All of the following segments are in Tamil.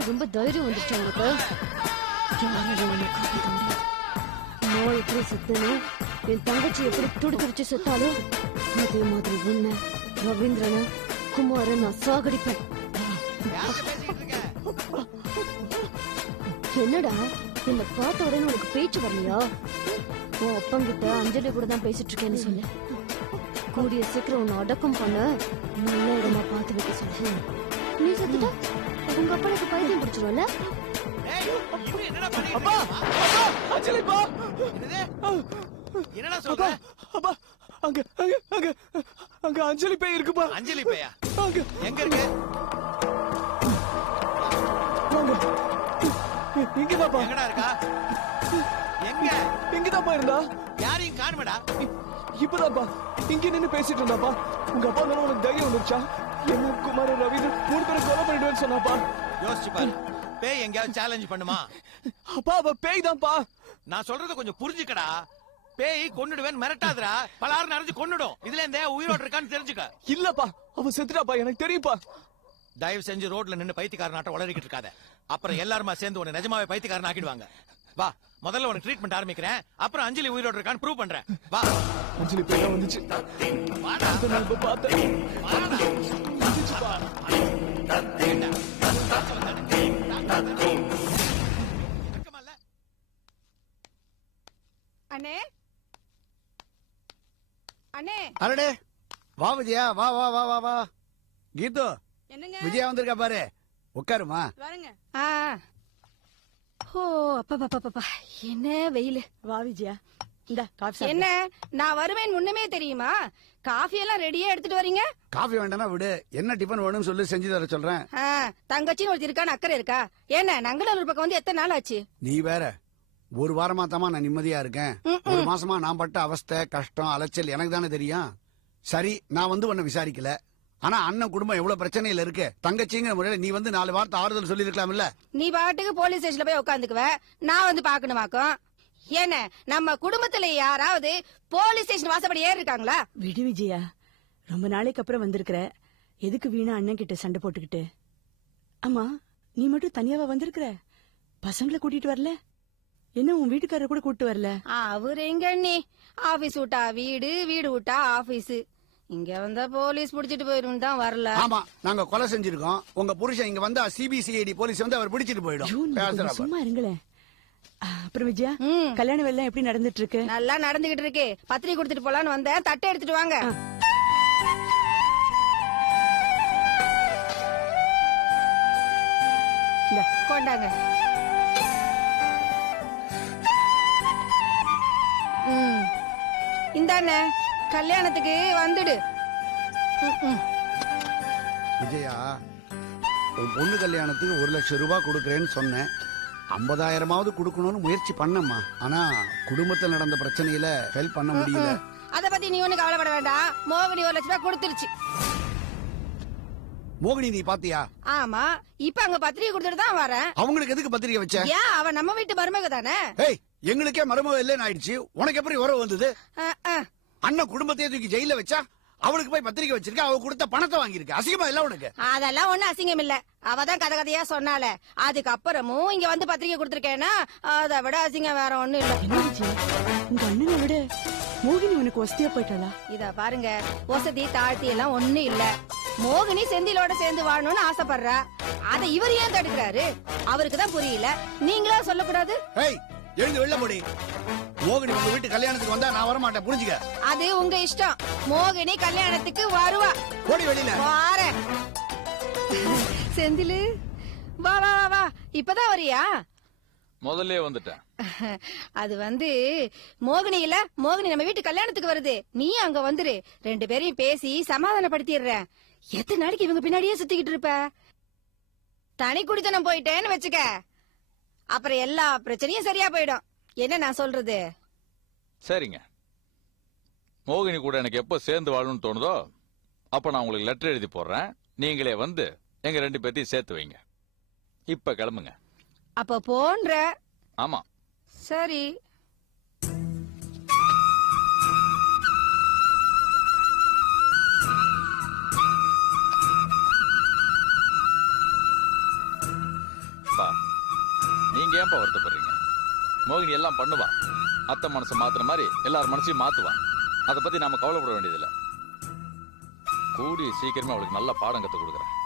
என்ன ரொம்ப தைரியம் வந்துருச்சு உங்களுக்கு. யாராலும் என்ன காப்பாற்ற முடியாது. நான் எப்படி செத்தனோ, என் தங்கச்சி எப்படி துடிச்சு செத்தாலும் அதே மாதிரி உன்னை, ரவீந்திரனை, குமார நான் சாகடிப்பேன். என்னடா என்ன பார்த்த உடனே உனக்கு பேச்சு வரலையா? உன் அப்பங்கிட்ட அஞ்சலி கூட தான் பேசிட்டு இருக்கேன்னு சொல்லு. கூடிய சீக்கிரம் உன்னை அடக்கம் பண்ண நல்ல இடமா பார்த்து வைக்க சொல்லு. நீ செத்துட்டா உங்க அப்பனுக்கு பைத்தியம் பிடிச்சிரும்ல? என்னடா சொல்ற? அப்பா அங்க அங்க அங்க அங்க அஞ்சலி பேய் இருக்குப்பா. அஞ்சலி பேயா? எங்க இருக்கு? இங்கதாப்பா. எங்கடா இருக்கா? எங்க? இங்கதாப்பா இருந்தா. யாரையும் காணுமேடா. இப்பதாப்பா இங்க நின்னு பேசிட்டு இருந்தாப்பா. உங்க அப்பா மேல உனக்கு தைரியம் வந்துருச்சா? என்ன குமார ரவீந்திரன் 3 பேரை கொலை பண்ணிடுவேன்னு சொன்னாப்பா. யோசிச்சு பாரு, பேய் எங்கயாவது சேலஞ்ச் பண்ணுமா? அப்பா அவ பேய் தான்ப்பா. நான் சொல்றத கொஞ்சம் புரிஞ்சுக்கடா. பேய் கொன்னுடுவேன் மிரட்டாதடா. பலாறு நிறைஞ்சு கொன்னுடும். இதுல இருந்தே உயிரோடு இருக்கான்னு தெரிஞ்சுக்க. இல்லப்பா அவ செத்துட்டாப்பா, எனக்கு தெரியுப்பா. தயவு செஞ்சு ரோட்ல நின்னு பைத்தியக்காரனாட்ட உளறிக்கிட்டு இருக்காத. அப்புறம் எல்லாருமா சேர்ந்து உன்னை நிஜமாவே பைத்தியக்காரன் ஆக்கிடுவாங்க. வா, முதல்ல உனக்கு ட்ரீட்மெண்ட் ஆரம்பிக்கிறேன். அப்புறம் அஞ்சலி உயிரோடு இருக்கான்னு ப்ரூவ் பண்றேன். வா. அஞ்சலி பேய் தான் வந்துச்சு. நான் இப்ப பார்த்தேன். வந்துச்சுப்பா. அண்ணே அண்ணே. அரடே வா விஜயா, வா வா வா வா வா. கீது என்னங்க விஜயா வந்திருக்கா பாரு, உட்காருமா. வரங்க. ஓ அப்பா என்ன வெயில். வா விஜயா, இந்த காஃபி. என்ன நான் வருவேன் முன்னமே தெரியுமா? காஃபி எல்லாம் ரெடியா எடுத்துட்டு வரீங்க? காஃபி வேண்டானா விடு, என்ன டிபன் வேணும்னு சொல்லி செஞ்சு தர சொல்றேன். தங்கச்சின்னு ஒருத்தி இருக்கான்னு அக்கறை இருக்கா? என்ன நங்கநல்லூர் பக்கம் வந்து எத்தனை நாள் ஆச்சு? நீ வேற, ஒரு வாரமா தாமா நான் நிம்மதியா இருக்கேன். ஒரு மாசமா நான் பட்ட அவஸ்தை, கஷ்டம், அலைச்சல் எனக்கு தானே தெரியும். சரி, நான் வந்து உன்னை விசாரிக்கல. ஆனா அண்ணன் குடும்பம் எவ்வளவு பிரச்சனையில இருக்கு. தங்கச்சிங்கிற முறையில நீ வந்து 4 வார்த்தை ஆறுதல் சொல்லி இருக்கலாம்ல. நீ பாட்டுக்கு போலீஸ் ஸ்டேஷன்ல போய் உட்காந்துக்குவ, நான் வந்து பாக்கணுமாக்கும். என்ன நம்ம குடும்பத்துல யாராவது போலீஸ் ஸ்டேஷன் வாசப்படி ஏறி இருக்காங்களா? விடு விஜயா, ரொம்ப நாளைக்கு அப்புறம் வந்திருக்கிற, எதுக்கு வீணா அண்ணன் கிட்ட சண்டை போட்டுக்கிட்டு? ஆமா, நீ மட்டும் தனியாவா வந்திருக்கிற? பசங்களை கூட்டிட்டு வரல? என்ன உன் வீட்டுக்காரர் கூட கூட்டு வரல? அவரு எங்க நீ, ஆபீஸ் விட்டா வீடு, வீடு விட்டா ஆபீஸ். இங்க வந்தா போலீஸ் புடிச்சிட்டு போயிரும் தான் வரல. ஆமா, நாங்க கொலை செஞ்சிருக்கோம். உங்க புருஷன் இங்க வந்தா சிபிசிஐடி போலீஸ் வந்து அவர் பிடிச்சிட்டு போயிடும். சும்மா இருங்களேன். அப்புறம் விஜயா, கல்யாண வேலை எப்படி நடந்துட்டு இருக்கு? நல்லா நடந்துகிட்டு இருக்கு. பத்திரிகை கொடுத்துட்டு போலான்னு வந்தேன். தட்டை எடுத்துட்டு வாங்க. கொண்டாங்க. இந்தாண்ண, கல்யாணத்துக்கு வந்துடு. விஜயா, உன் பொண்ணு கல்யாணத்துக்கு 1 லட்சம் ரூபாய் கொடுக்கறேன்னு சொன்னேன். 50,000மாவது கொடுக்கணும்னு முயற்சி பண்ணம்மா. ஆனா குடும்பத்தில் நடந்த பிரச்சனையில ஹெல்ப் பண்ண முடியல. அத பத்தி நீ ஒண்ணு கவலைப்பட வேண்டாம். மோகினி 1 லட்சம் ரூபாய் கொடுத்துருச்சு. மோகினி நீ பாத்தியா? ஆமா, இப்ப அங்க பத்திரிகை கொடுத்துட்டு தான் வரேன். அவங்களுக்கு எதுக்கு பத்திரிகை வச்ச? ஏன், அவ நம்ம வீட்டு மருமக தானே. எங்களுக்கே மருமக இல்லைன்னு ஆயிடுச்சு, உனக்கு எப்படி உறவு வந்தது? அண்ணன் குடும்பத்தையே தூக்கி ஜெயில வச்சா அவளுக்கு போய் பத்திரிகை வச்சிருக்க, அவ கொடுத்த பணத்தை வாங்கியிருக்க. அசிங்கமா இல்ல உனக்கு? அதெல்லாம் ஒண்ணு அசிங்கம் இல்ல. அவதான் கதை கதையா சொன்னால. அதுக்கப்புறமும் இங்க வந்து பத்திரிகை கொடுத்திருக்கேன்னா அதை விட அசிங்கம் வேற ஒண்ணும் இல்ல. உங்க அண்ணனை விட மோகினி உனக்கு வசதியா போயிட்டாளா? இத பாருங்க, வசதி தாழ்த்தி எல்லாம் ஒண்ணும் இல்ல. மோகினி செந்திலோட சேர்ந்து வாழணும்னு ஆசைப்படுறா. அத இவர் ஏன் தடுக்கிறாரு? அவருக்குதான் புரியல. நீங்களா சொல்லக்கூடாது? எழுந்து வெள்ள போடி. மோகினி உங்க வீட்டு கல்யாணத்துக்கு வந்தா நான் வர மாட்டேன், புரிஞ்சுக்க. அது உங்க இஷ்டம். மோகினி கல்யாணத்துக்கு வருவா. போடி வெளியில. வார செந்திலு, வா வா வா வா. இப்பதான் வரியா? முதல்ல வந்துட்டேன். அது வந்து மோகினி இல்ல, மோகினி நம்ம வீட்டு கல்யாணத்துக்கு வருது. நீ அங்க வந்துரு. 2 பேரையும் பேசி சமாதானப்படுத்திடுறேன். எத்தனை நாளைக்கு இவங்க பின்னாடியே சுத்திக்கிட்டு இருப்ப? தனி குடித்தனம் போயிட்டேன்னு வச்சுக்க, அப்புறம் எல்லா பிரச்சனையும் சரியா போயிடும். என்ன நான் சொல்றது? சரிங்க, மோகினி கூட எனக்கு எப்ப சேர்ந்து வாழணும்னு தோணுதோ அப்ப நான் உங்களுக்கு லெட்டர் எழுதி போடுறேன். நீங்களே வந்து எங்க 2 பேர்த்தையும் சேர்த்து வைங்க. இப்ப கிளம்புங்க. அப்ப போன்ற. ஆமா, சரி. நீங்க ஏன்பா வருத்தப்படுறீங்க? மோகினி எல்லாம் பண்ணுவா. அத்தை மனசை மாத்துற மாதிரி எல்லார் மனசையும் மாத்துவா. அதை பத்தி நாம கவலைப்பட வேண்டியதில்லை. கூடிய சீக்கிரமே அவளுக்கு நல்ல பாடம் கத்து கொடுக்குறேன்.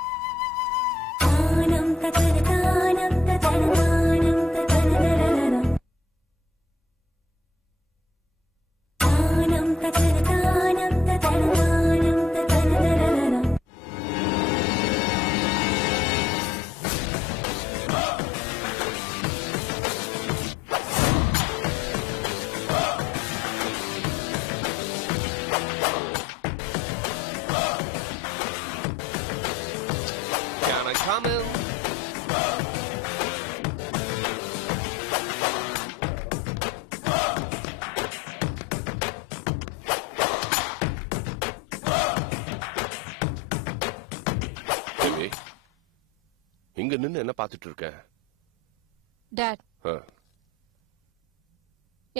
இங்க நின்னு என்ன பாத்துட்டு இருக்க? டாட்,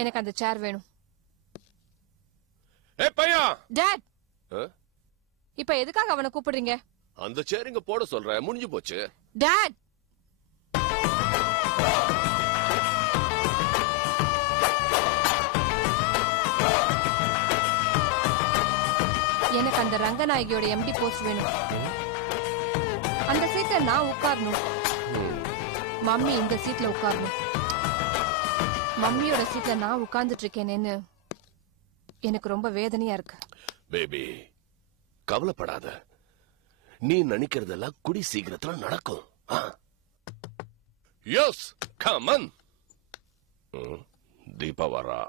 எனக்கு அந்த சேர் வேணும். ஏய் பையா! டாட், இப்ப எதுக்காக அவனை கூப்பிடுறீங்க? அந்த சேர் இங்க போட சொல்ற, முடிஞ்சு போச்சு. டாட், எனக்கு அந்த ரங்கநாயகியோட எம்டி போஸ்ட் வேணும். அந்த சீட்ல நான் உட்காரணும். மம்மி இந்த சீட்ல உட்காரணும். மம்மியோட சீட்ல நான் உட்கார்ந்துட்டு இருக்கேனேன்னு எனக்கு ரொம்ப வேதனையா இருக்கு. பேபி, கவலைப்படாத. நீ நினைக்கிறதெல்லாம் குடி சீக்கிரத்துல நடக்கும். S, come on. தீபா வரா.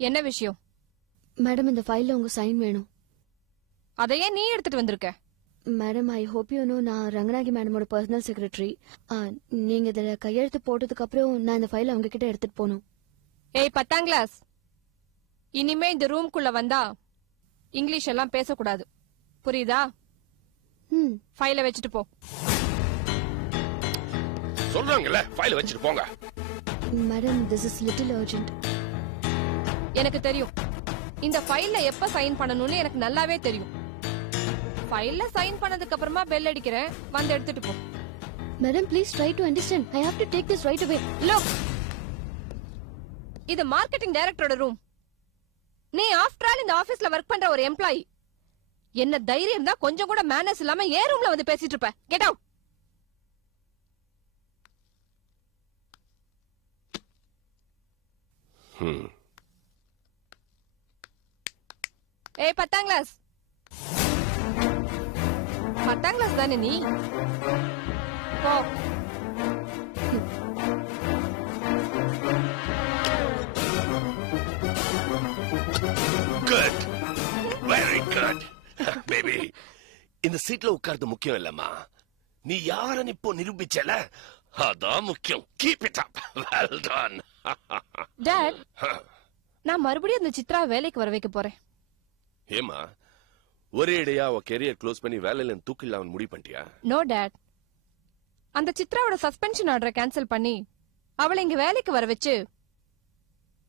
என்ன விஷயம்? மேடம், இந்த ஃபைல்ல உங்க சைன் வேணும். அதையே நீ எடுத்துட்டு வந்திருக்க? Madam, I hope you know, நான் ரங்கநாயகி மேடமோட பர்சனல் செக்ரட்டரி. நீங்க இதுல கையெழுத்து போட்டதுக்கு அப்புறம் நான் இந்த ஃபைல் அவங்க கிட்ட எடுத்துட்டு போகணும். ஏய் 10ஆம் கிளாஸ், இனிமே இந்த ரூம்குள்ள வந்தா இங்கிலீஷ் எல்லாம் பேசக்கூடாது, புரியுதா? ஃபைலை வச்சுட்டு போ. சொல்றாங்கல்ல, ஃபைலை வச்சுட்டு போங்க. Madam, this is little urgent. எனக்கு தெரியும், இந்த ஃபைல்ல எப்ப சைன் பண்ணணும்னு எனக்கு நல்லாவே தெரியும். ஃபைல்ல சைன் பண்ணதுக்கு அப்புறமா பெல் அடிக்கிறேன், வந்து எடுத்துட்டு போ. Madam, please try to understand. I have to take this right away. Look, இது மார்க்கெட்டிங் டைரக்டரோட ரூம். நீ ஆஃப்டர் ஆல் இந்த ஆபீஸ்ல வர்க் பண்ற ஒரு எம்ப்ளாயி. என்ன தைரியம் தான் கொஞ்சம் கூட மேனர்ஸ் இல்லாம ஏன் ரூம்ல வந்து பேசிட்டு இருப்ப? Get out. ஏய் 10ஆம் கிளாஸ், 10ஆம் கிளாஸ் தானே நீ? போ. Good, very good. பேபி, இந்த சீட்ல உட்கார்றது முக்கியம் இல்லம்மா, நீ யாரன்னு இப்போ நிரூபிச்சல, அதான் முக்கியம். Keep it up. Well done. Dot, நான் மறுபடியும் அந்த சித்ரா வேலைக்கு வர வைக்க போறேன். ஏமா, ஒரே இடையா அவ கெரியர் க்ளோஸ் பண்ணி வேலையில தூக்கிடலாம் முடிவு பண்ணிட்டியா? நோ டாட், அந்த சித்ராவோட சஸ்பென்ஷன் ஆர்டரை கேன்சல் பண்ணி அவளை இங்க வேலைக்கு வர வச்சு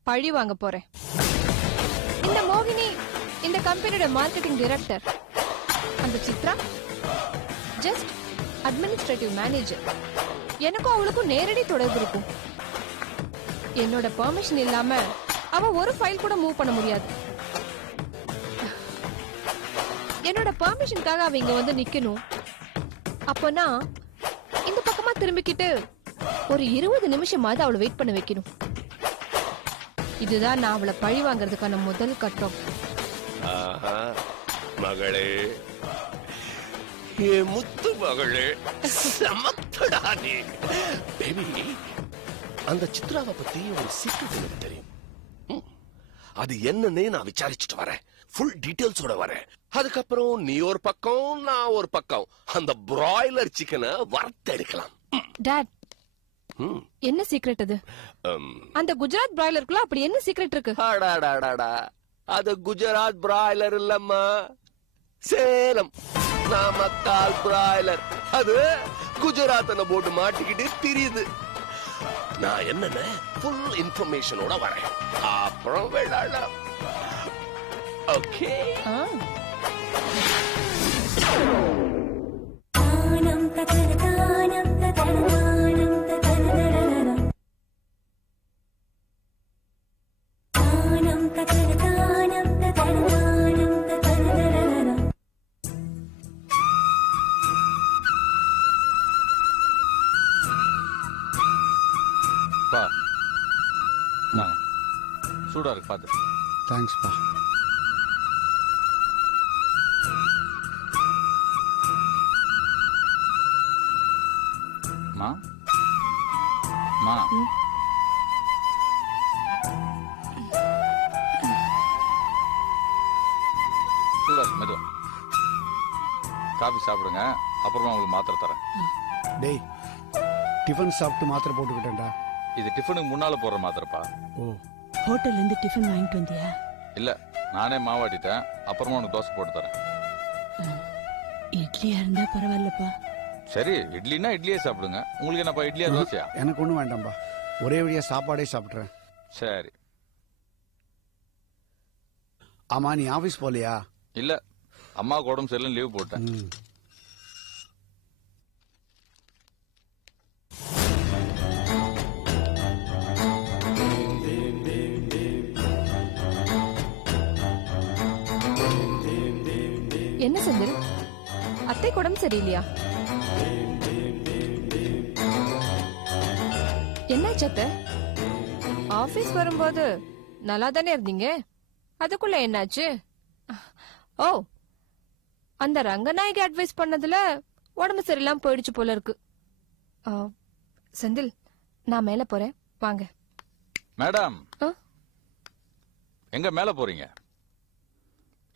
பழி வாங்க போறேன். இந்த மோகினி இந்த கம்பெனியோட மார்க்கெட்டிங் டைரக்டர், அந்த சித்ரா ஜஸ்ட் அட்மினிஸ்ட்ரேட்டிவ் மேனேஜர். எனக்கும் அவளுக்கும் நேரடி தொடர்பு இருக்கும். என்னோட பெர்மிஷன் இல்லாம அவ ஒரு ஃபைல் கூட மூவ் பண்ண முடியாது. என்னோட பெர்மிஷனுக்காக அவ இங்க வந்து நிக்கணும். அப்பனா இந்த பக்கமா திரும்பிக்கிட்டு ஒரு 20 நிமிஷமாவது அவளை வெயிட் பண்ண வைக்கணும். இதுதான் நான் அவளை பழி வாங்கறதுக்கான முதல் கட்டம். மகளே, ஏ முத்து மகளே, சமத்தடா நீ. பேபி, அந்த சித்ராவை பத்தி ஒரு சீக்ரெட் எனக்கு தெரியும். அது என்னன்னு நான் விசாரிச்சுட்டு வரேன். ஃபுல் டீடைல்ஸோட வரேன். அதுக்கப்புறம் நீ ஒரு பக்கம், நான் ஒரு பக்கம், அந்த பிராய்லர் சிக்கனை வறுத்தெடுக்கலாம். டாட், என்ன சீக்ரெட் அது? அந்த குஜராத் பிராய்லருக்குள்ள அப்படி என்ன சீக்ரெட் இருக்கு? அது குஜராத் பிராய்லர் இல்லம்மா, சேலம் நாமக்கால் பிராய்லர். அது குஜராத் போட்டு மாட்டிக்கிட்டு தெரியுது. நான் என்னன்னு ஃபுல் இன்ஃபர்மேஷனோட வரேன். அப்புறம் விளையாடலாம். ஓகே. பா நான் சூடா இருக்கு பாத்து. தேங்க்ஸ்ப்பா. மா மா சூடா இருக்கு மெதுவா. காபி சாப்பிடுங்க, அப்புறமா உங்களுக்கு மாத்திரை தரேன். டேய், டிஃபன் சாப்பிட்டு மாத்திரை போட்டுக்கிட்டேன்டா. இது டிஃபனுக்கு முன்னால போடுற மாத்திரைப்பா. ஓ, ஹோட்டல்ல இருந்து டிஃபன் வாங்கிட்டு வந்தியா? இல்ல, நானே மாவாட்டிட்டேன், அப்புறமா உனக்கு தோசை போட்டு தரேன். இட்லியா இருந்தா பரவாயில்லப்பா. சரி, இட்லினா இட்லியே சாப்பிடுங்க. உங்களுக்கு என்னப்பா, இட்லியா தோசையா? எனக்கு ஒண்ணும் வேண்டாம்பா, ஒரே வழியா சாப்பாடே சாப்பிட்றேன். சரி. ஆமா, நீ ஆபீஸ் போலையா? இல்ல, அம்மாவுக்கு உடம்பு சரியில்லை, லீவ் போட்டேன். என்ன செந்தில், அத்தை உடம்பு சரியில்லையா? என்னாச்சு அத்தை? ஆபீஸ் வரும்போது நல்லா தானே இருந்தீங்க, அதுக்குள்ள என்னாச்சு? ஓ, அந்த ரங்கநாயகி அட்வைஸ் பண்ணதுல உடம்பு சரியில்லாம போயிடுச்சு போல இருக்கு. செந்தில், நான் மேல போறேன், வாங்க. மேடம், எங்க மேல போறீங்க?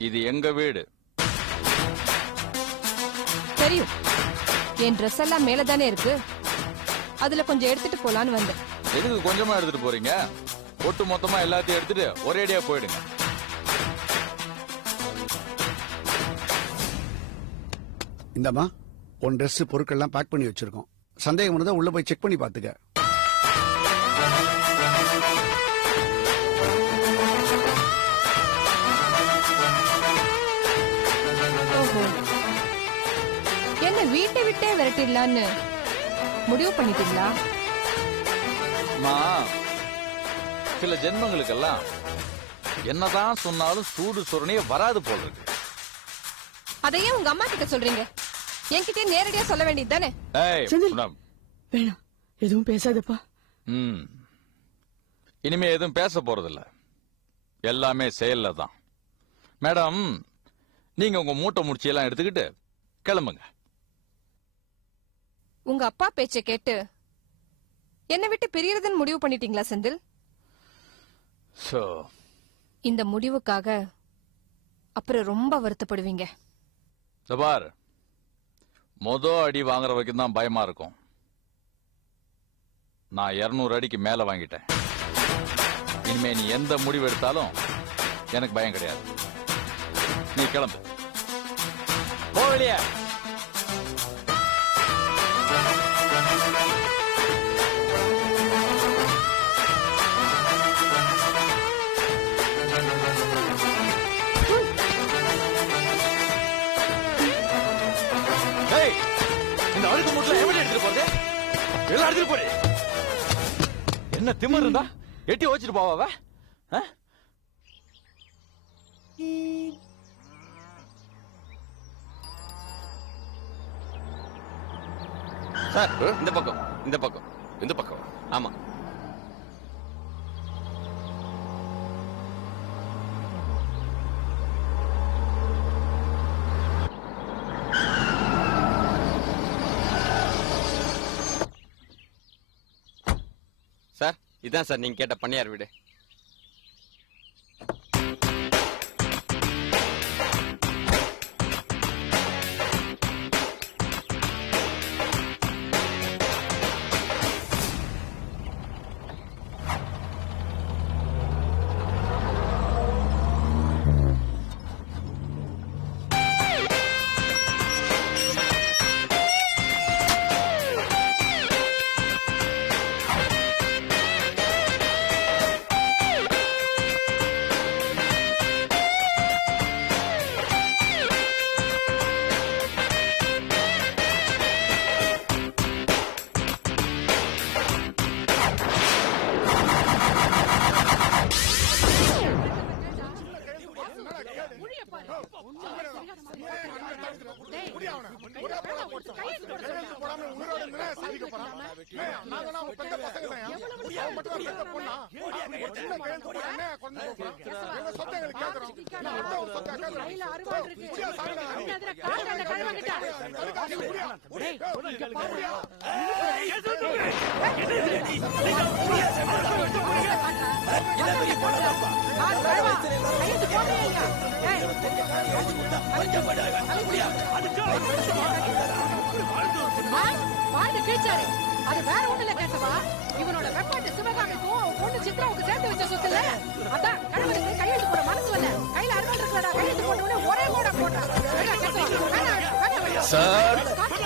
இது எங்க வீடு. தெரியும், என் ட்ரெஸ் எல்லாம் மேலதானே இருக்கு, அதுல கொஞ்சம் எடுத்துட்டு போலான்னு வந்தேன். எதுக்கு கொஞ்சமா எடுத்துட்டு போறீங்க? ஒட்டு மொத்தமா எல்லாத்தையும் எடுத்துட்டு ஒரேடியா போயிடுங்க. இந்தம்மா, உன் ட்ரெஸ் பொருட்கள்லாம் பேக் பண்ணி வச்சிருக்கோம். சந்தேகம் இருந்தா உள்ள போய் செக் பண்ணி பாத்துக்க. என்ன வீட்டை விட்டே விரட்டிடலான்னு முடிவு பண்ணிட்டீங்களா? சில ஜென்மங்களுக்கெல்லாம் என்னதான் சொன்னாலும் சூடு சொரணையே வராது போல இருக்கு. அதையே உங்க அம்மா கிட்ட சொல்றீங்க, என்கிட்ட நேரடியா சொல்ல வேண்டியது தானே? வேணாம், எதுவும் பேசாதப்பா. இனிமே எதுவும் பேச போறதில்ல, எல்லாமே செயல்ல தான். மேடம், நீங்க உங்க மூட்டை முடிச்சியெல்லாம் எடுத்துக்கிட்டு கிளம்புங்க. உங்க அப்பா பேச்ச கேட்டு என்னை விட்டு பிரியறதுன்னு முடிவு பண்ணிட்டீங்களா செந்தில்? இந்த முடிவுக்காக அப்புறம் ரொம்ப வருத்தப்படுவீங்க. பார், அடி வாங்குற வரைக்கும் தான் பயமா இருக்கும். நான் 200 அடிக்கு மேல வாங்கிட்டேன். இனிமே நீ எந்த முடிவு எடுத்தாலும் எனக்கு பயம் கிடையாது. நீ கிளம்பு, போகலையா? இந்த அழுக்கு மூட்டில் எப்படி எடுத்துட்டு போறது? எல்லாம் எடுத்துட்டு போடு. என்ன திமிர் இருந்தா எட்டி வச்சுட்டு போவா? சார், இந்த பக்கம், இந்த பக்கம், இந்த பக்கம். ஆமா. சார், இதான் சார் நீங்க கேட்ட பண்ணையார் வீடு. அது வேற ஒண்ணு இல்ல கேட்டவா, இவனோட வெப்பாட்டு சிவகாமிக்கும் பொண்ணு சித்ராவுக்கு சேர்த்து வச்ச சொத்துல அதான் கணவனுக்கு கையெழுத்து போட மனசு வரல. கையில அருவாள் இருக்கலடா, கையெழுத்து போட்ட உடனே ஒரே கூட போட்டான். சார் பாரு